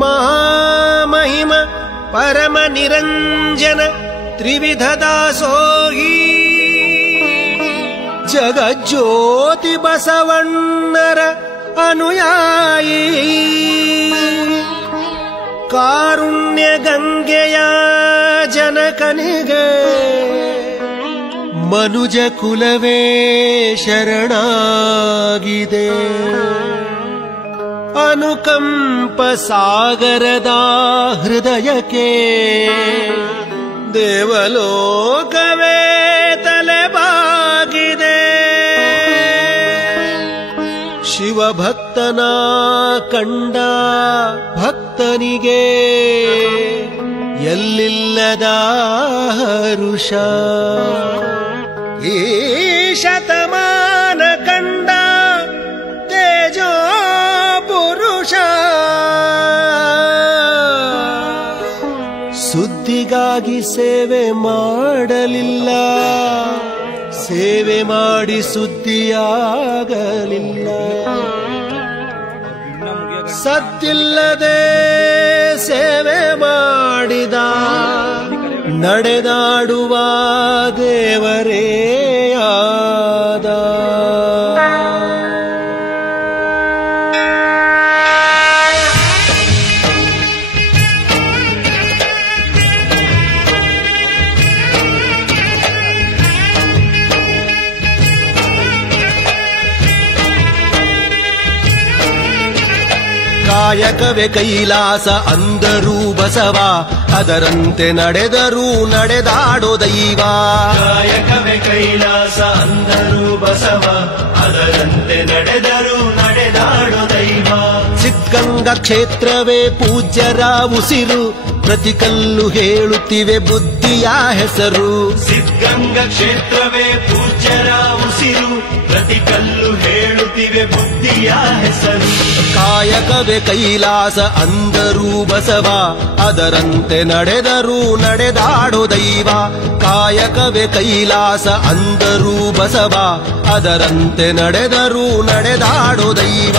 ಮಹಾಮಹಿಮ ಪರಮ ನಿರಂಜನ ತ್ರಿವಿಧ ದಾಸೋಹಿ ಜಗಜ್ಯೋತಿ ಬಸವಣ್ಣರ ಅನುಯಾಯಿ ಕಾರುಣ್ಯ ಗಂಗೆಯ ಜನಕನಿಗೆ ಮನುಜ ಕುಲವೇ ಶರಣಾಗಿದೆ. ಅನುಕಂಪ ಸಾಗರದ ಹೃದಯಕ್ಕೆ ದೇವಲೋಕವೇ ತಲೆಬಾಗಿದೆ. ಶಿವಭಕ್ತನ ಕಂಡ ಭಕ್ತನಿಗೆ ಎಲ್ಲಿಲ್ಲದ ಹರುಷ. ಈ ಶತಮಾನ ಕಂಡ ತೇಜೋ ಪುರುಷ ಸುದ್ದಿಗಾಗಿ ಸೇವೆ ಮಾಡಲಿಲ್ಲ, ಸೇವೆ ಮಾಡಿ ಸುದ್ದಿಯಾಗಲಿಲ್ಲ. ಸದ್ದಿಲ್ಲದೆ ಸೇವೆ ಮಾಡಿದ ನಡೆದಾಡುವ ದೇವರೇ ಆದ. ಕಾಯಕವೇ ಕೈಲಾಸ ಅಂದರೂ ಬಸವ, ಅದರಂತೆ ನಡೆದರೂ ನಡೆದಾಡೋ ದೈವ. ಕಾಯಕವೇ ಕೈಲಾಸ ಅಂದರೂ ಬಸವ, ಅದರಂತೆ ನಡೆದರೂ ನಡೆದಾಡೋ ದೈವ. ಸಿದ್ಧಗಂಗಾ ಕ್ಷೇತ್ರವೇ ಪೂಜ್ಯರ ಉಸಿರು, ಪ್ರತಿ ಕಲ್ಲು ಹೇಳುತ್ತಿವೆ ಬುದ್ಧಿಯ ಹೆಸರು. ಸಿದ್ಧಗಂಗಾ ಕ್ಷೇತ್ರವೇ ಪೂಜ್ಯರ ಉಸಿರು, ಪ್ರತಿ ಕಲ್ಲು ಹೇಳುತ್ತಿವೆ ಬುದ್ಧಿಯ ಹೆಸರು. ಕಾಯಕವೇ ಕೈಲಾಸ ಅಂದರೂ ಬಸವ, ಅದರಂತೆ ನಡೆದರೂ ನಡೆದಾಡೋ ದೈವ. ಕಾಯಕವೇ ಕೈಲಾಸ ಅಂದರೂ ಬಸವ, ಅದರಂತೆ ನಡೆದರೂ ನಡೆದಾಡೋ ದೈವ.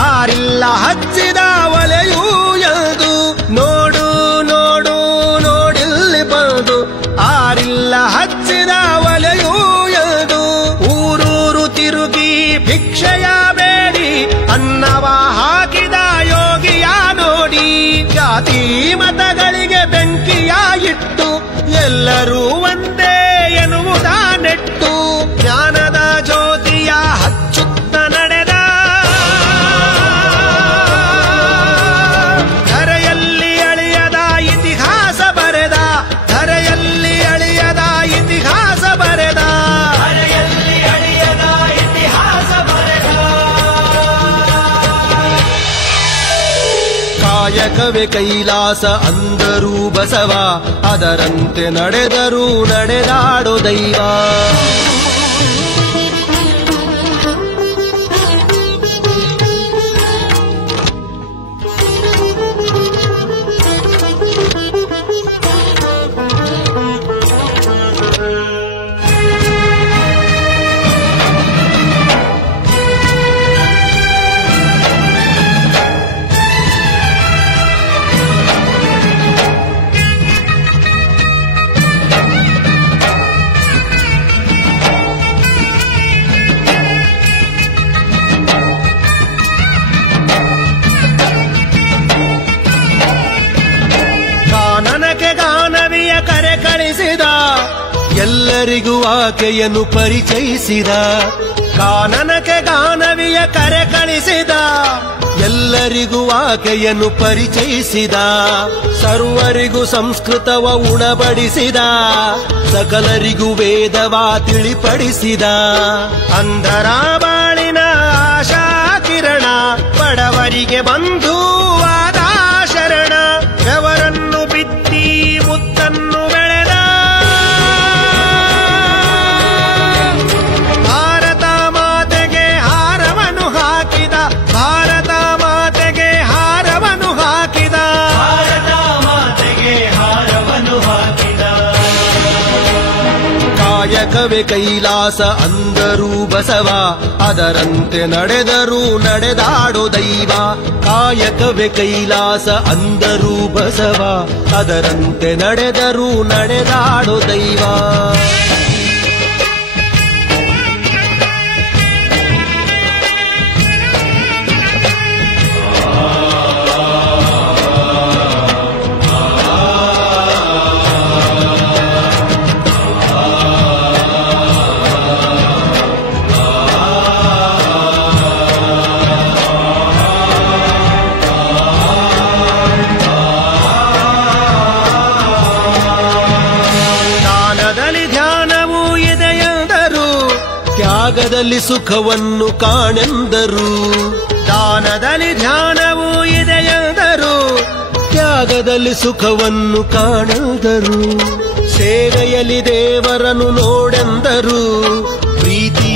ಆರಿಲ್ಲ ಹಚ್ಚಿದ ಒಲೆಯೂ ಎಂದು ನೋಡು ನೋಡು ನೋಡಿಲ್ಲಿ ಬಂದು, ಆರಿಲ್ಲ ಹಚ್ಚಿದ ಒಲೆಯೂ ಎಂದು ಊರೂರು ತಿರುಗಿ ಭಿಕ್ಷೆಯ ಬೇಡಿ ಅನ್ನವ ಹಾಕಿದ ಯೋಗಿಯ ನೋಡಿ. ಜಾತಿ ಮತಗಳಿಗೆ ಬೆಂಕಿಯ ಇಟ್ಟು ಎಲ್ಲರೂ ಒಂದೇ ಎನ್ನುವುದ ನೆಟ್ಟು ಜ್ಞಾನದ ಜ್ಯೋತಿಯ ಹಚ್ಚುತ್ತ ನಡೆದ ಧರೆಯಲ್ಲಿ ಅಳಿಯದ ಇತಿಹಾಸ ಬರೆದ, ಧರೆಯಲ್ಲಿ ಅಳಿಯದ ಇತಿಹಾಸ ಬರೆದ, ಧರೆಯಲ್ಲಿ ಅಳಿಯದ ಇತಿಹಾಸ ಬರೆದ. ಕಾಯಕವೇ ಕೈಲಾಸ ಅಂದರೂ ಬಸವ, ಅದರಂತೆ ನಡೆದರೂ ನಡೆದಾಡೋ ದೈವ. ಗಾನನಕ್ಕೆ ಗಾನವಿಯ ಕರೆ ಕಳಿಸಿದ, ಎಲ್ಲರಿಗೂ ಆಕೆಯನ್ನು ಪರಿಚಯಿಸಿದ. ಕಾನನಕ್ಕೆ ಗಾನವಿಯ ಕರೆ ಕಳಿಸಿದ, ಎಲ್ಲರಿಗೂ ಆಕೆಯನ್ನು ಪರಿಚಯಿಸಿದ, ಸರ್ವರಿಗೂ ಸಂಸ್ಕೃತವ ಉಣಬಡಿಸಿದ, ಸಕಲರಿಗೂ ವೇದವ ತಿಳಿಪಡಿಸಿದ. ಅಂಧರ ಬಾಳಿನ ಆಶಾ ಕಿರಣ, ಬಡವರಿಗೆ ಬಂಧುವಾದ ಶರಣ, ಬೆವರನ್ನು ಬಿತ್ತಿ ಮುತ್ತನ್ನು ಬೆಳೆದ. ಭಾರತ ಮಾತೆಗೆ ಹಾರವನ್ನು ಹಾಕಿದ, ಭಾರತ ಮಾತೆಗೆ ಹಾರವನ್ನು ಹಾಕಿದ, ಭಾರತ ಮಾತೆಗೆ ಹಾರವನ್ನು ಹಾಕಿದ. ಕಾಯಕವೇ ಕೈಲಾಸ ಅಂದರೂ ಬಸವ, ಅದರಂತೆ ನಡೆದರೂ ನಡೆದಾಡೋ ದೈವ. ಕಾಯಕವೇ ಕೈಲಾಸ ಅಂದರೂ ಬಸವ, ಅದರಂತೆ ನಡೆದರೂ ನಡೆದಾಡೋ ದೈವ. ತ್ಯಾಗದಲ್ಲಿ ಸುಖವನ್ನು ಕಾಣೆಂದರು, ದಾನದಲ್ಲಿ ಧ್ಯಾನವೂ ಇದೆಯೆಂದರು, ತ್ಯಾಗದಲ್ಲಿ ಸುಖವನ್ನು ಕಾಣೆಂದರು. ಸೇವೆಯಲ್ಲಿ ದೇವರನ್ನು ನೋಡೆಂದರು, ಪ್ರೀತಿಯಲ್ಲಿ